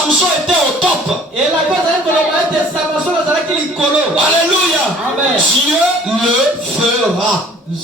Samson était au top. Alléluia. Amen. Dieu le fera. Il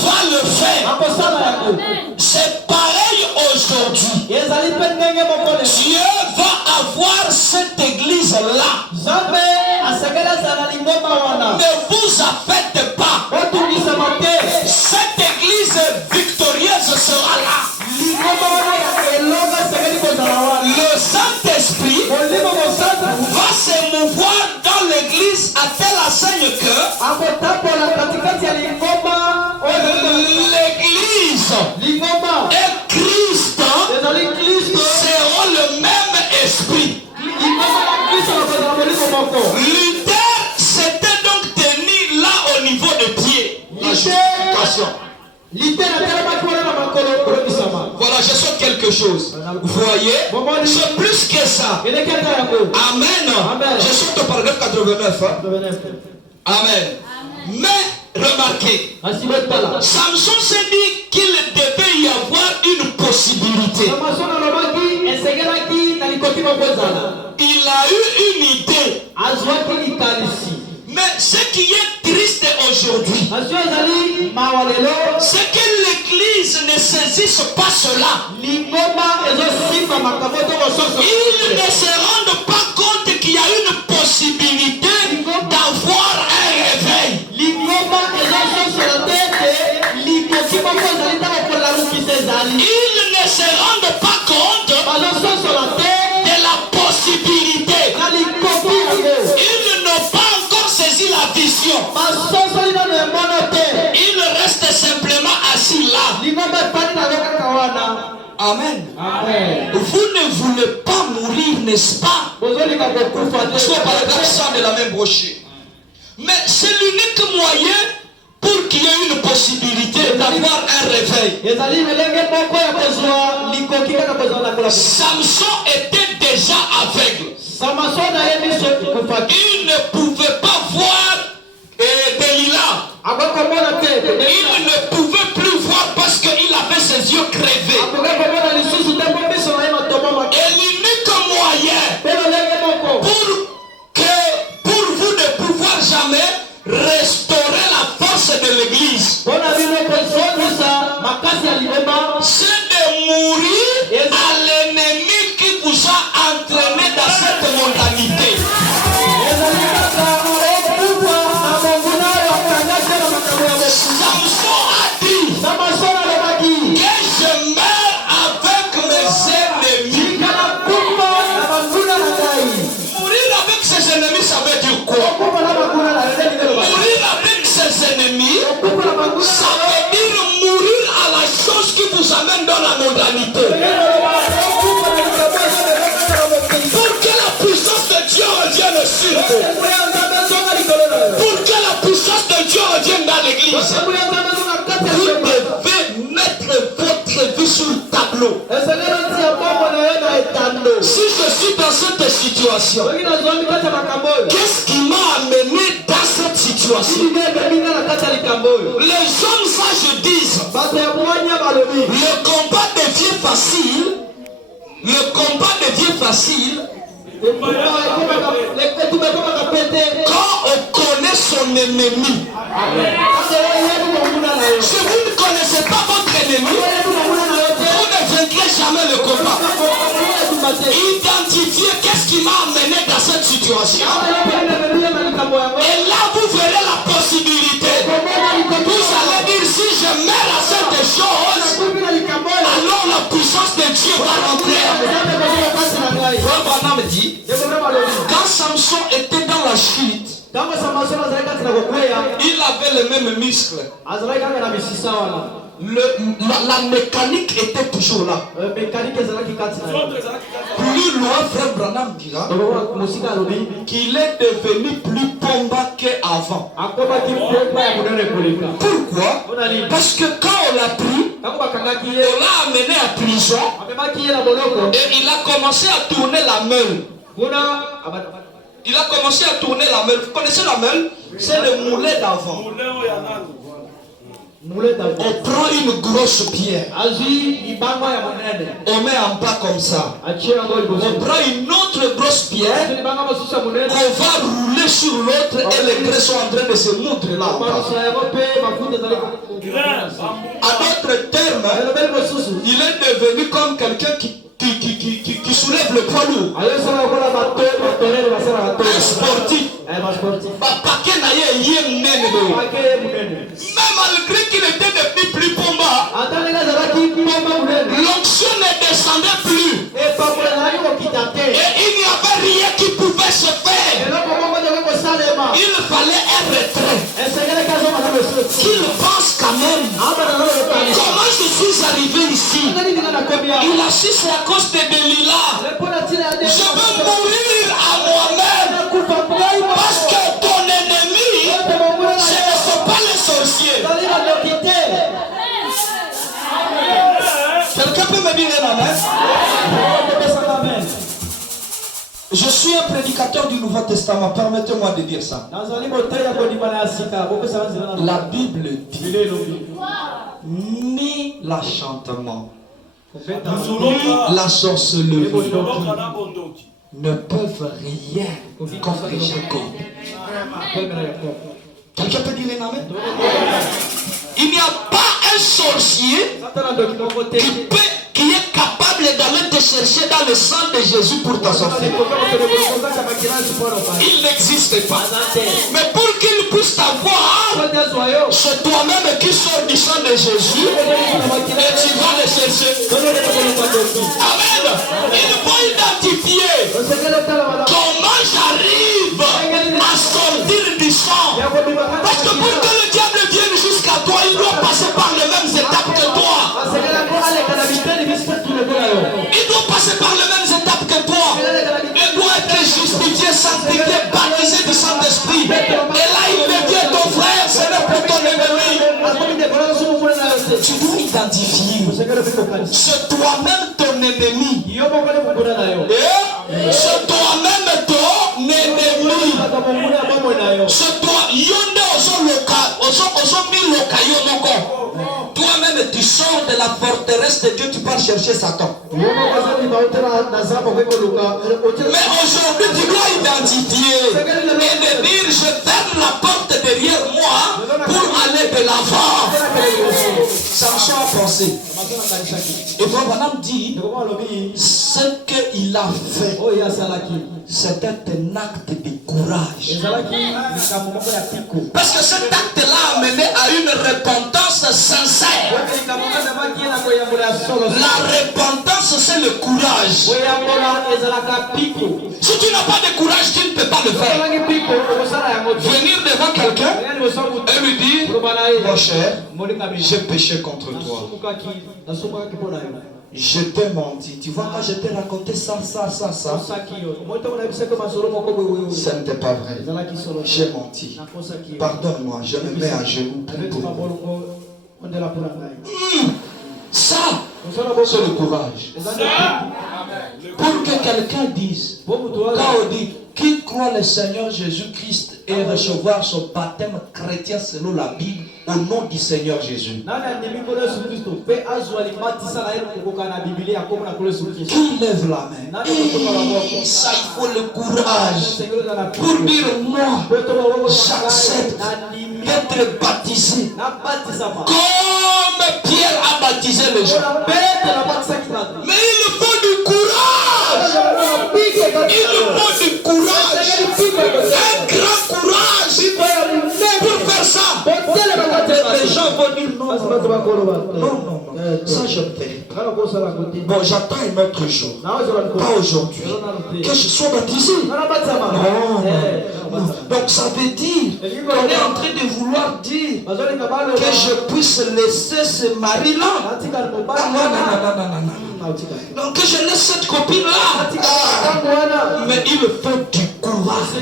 va le faire. C'est pareil aujourd'hui. Dieu va avoir cette église-là. Ne vous affectez pas. Cette église victorieuse sera là. Le Saint-Esprit va se mouvoir dans l'église à telle enseigne que l'église et Christ seront le même esprit. Luther s'était donc tenu là au niveau des pieds. La justification. Voilà, je saute quelque chose. Vous voyez, c'est plus que ça. Amen. Je saute au paragraphe 89. Amen. Mais remarquez, Samson s'est dit qu'il devait y avoir une possibilité. Il a eu une idée. Mais ce qui est triste aujourd'hui, c'est que l'église ne saisisse pas cela. Ils ne se rendent pas compte qu'il y a une possibilité d'avoir un réveil. Ils ne se rendent pas compte de la possibilité. Ils n'ont pas encore saisi la vision. Ils restent simplement assis là. Amen. Vous ne voulez pas mourir, n'est-ce pas? Soit par exemple ça de la même brochure. Mais c'est l'unique moyen pour qu'il y ait une possibilité d'avoir un réveil. Samson était déjà aveugle. Il ne pouvait pas voir Delilah. Il ne pouvait plus voir parce qu'il avait ses yeux crevés. Et l'unique moyen pour vous ne pouvoir jamais restaurer la force de l'église, c'est de mourir à l'ennemi qui vous a entraîné dans cette mondanité. Samson a dit que je meurs avec mes ennemis. Mourir avec ses ennemis, ça veut dire quoi? Mourir avec ses ennemis, ça veut dire mourir à la chose qui vous amène dans la mondanité. Pour que la puissance de Dieu revienne sur vous. Pour que la puissance de Dieu revienne dans l'église, vous devez mettre votre vie sur le tableau. Si je suis dans cette situation, qu'est-ce qui m'a amené dans cette situation? Les hommes sages disent, le combat devient facile. Le combat devient facile quand on connaît son ennemi. Si vous ne connaissez pas votre ennemi, vous ne vaincrez jamais le combat. Identifiez qu'est-ce qui m'a amené dans cette situation. Et là, vous verrez la possibilité. Vous allez dire, si je mets à cette chose, alors la puissance de Dieu va rentrer. Frère Branham dit, quand Samson était dans la chute, il avait les mêmes muscles. La mécanique était toujours là. Plus loin, frère Branham dira qu'il est devenu plus combat qu'avant. Pourquoi? Parce que quand on l'a pris, on l'a amené à prison et il a commencé à tourner la meule. Il a commencé à tourner la meule. Vous connaissez la meule? C'est le moulet d'avant. On prend une grosse pierre. On met en bas comme ça. On prend une autre grosse pierre. On va rouler sur l'autre et les grains sont en train de se moudre là. À d'autres termes, il est devenu comme quelqu'un qui soulève le poids lourd. Un sportif. Mais malgré qu'il était depuis plus combat, l'onction ne descendait plus. Et il n'y avait rien qui pouvait se faire. Il fallait un retrait. Qu'il pense quand même. Comment je suis arrivé ici? Il a su c'est à cause de Delilah. Je veux mourir à moi-même. Parce que ton ennemi, ce ne sont pas les sorciers. Quelqu'un peut me dire un amen? Je suis un prédicateur du Nouveau Testament. Permettez-moi de dire ça. La Bible dit ni l'enchantement, ni la sorcellerie ne peuvent rien contre Jacob. Quelqu'un peut dire un amen? Il n'y a pas un sorcier qui est capable d'aller te chercher dans le sang de Jésus pour t'en sortir. Il n'existe pas. Mais pour qu'il puisse t'avoir, c'est toi-même qui sors du sang de Jésus et tu vas le chercher. Amen. Il faut identifier comment j'arrive à sortir du sang. Parce que pour que le diable vienne jusqu'à toi, il doit passer par les mêmes étapes que toi. Il doit passer par les mêmes étapes que toi. Il doit être justifié, sanctifié, baptisé du Saint-Esprit. Et là, il devient ton frère, ce n'est plus ton ennemi. Tu dois identifier. C'est toi-même ton ennemi. C'est toi-même ton ennemi. C'est toi. Toi-même tu sors de la forteresse de Dieu, tu pars chercher Satan. Mais aujourd'hui tu dois identifier et de dire je ferme la porte derrière moi pour aller de l'avant. Samson a pensé. Et Branham dit ce qu'il a fait, c'était un acte de courage. Parce que cet acte-là a mené à une repentance sincère. La repentance, c'est le courage. Si tu n'as pas de courage, tu ne peux pas le faire. Venir devant quelqu'un et lui dire mon cher, j'ai péché contre toi. Je t'ai menti. Tu vois, quand je t'ai raconté ça. Ce n'était pas vrai. J'ai menti. Pardonne-moi, je me mets à genoux pour ça, c'est le courage. Pour que quelqu'un dise, quand on dit qui croit le Seigneur Jésus-Christ et recevoir son baptême chrétien selon la Bible au nom du Seigneur Jésus. Qui lève la main? Et ça, il faut le courage pour dire moi, j'accepte d'être baptisé comme Pierre a baptisé les gens. Mais il faut du courage. Il faut du courage. Un grand courage pour faire ça. Les gens vont dire non. Non. Ça je me fais. Bon, j'attends un autre jour. Pas aujourd'hui. Que je sois baptisé. Non. Donc ça veut dire qu'on est en train de vouloir dire que je puisse laisser ce mari-là. Non. Donc que je laisse cette copine-là. Mais il faut du courage.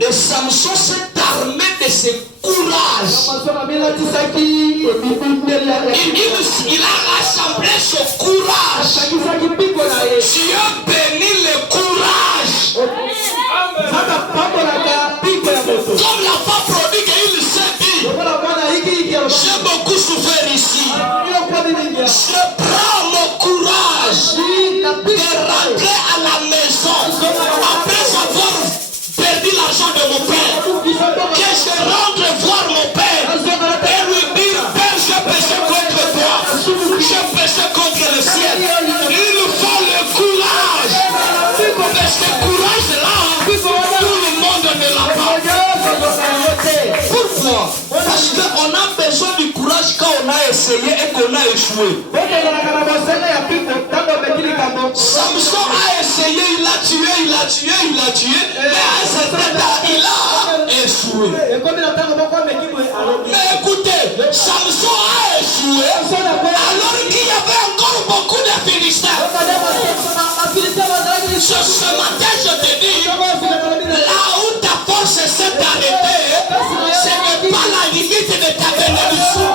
Et Samson s'est armé de ce courage. Il a rassemblé son courage. Dieu bénit le courage. Comme la femme prodigue, il s'est dit, je essayé et qu'on a échoué. Samson a essayé, il a tué, mais à un certain temps, il a échoué. Mais écoutez, Samson a échoué alors qu'il y avait encore beaucoup de Philistins. Ce matin, je te dis, là où ta force s'est arrêtée, ce n'est pas la limite de ta bénédiction.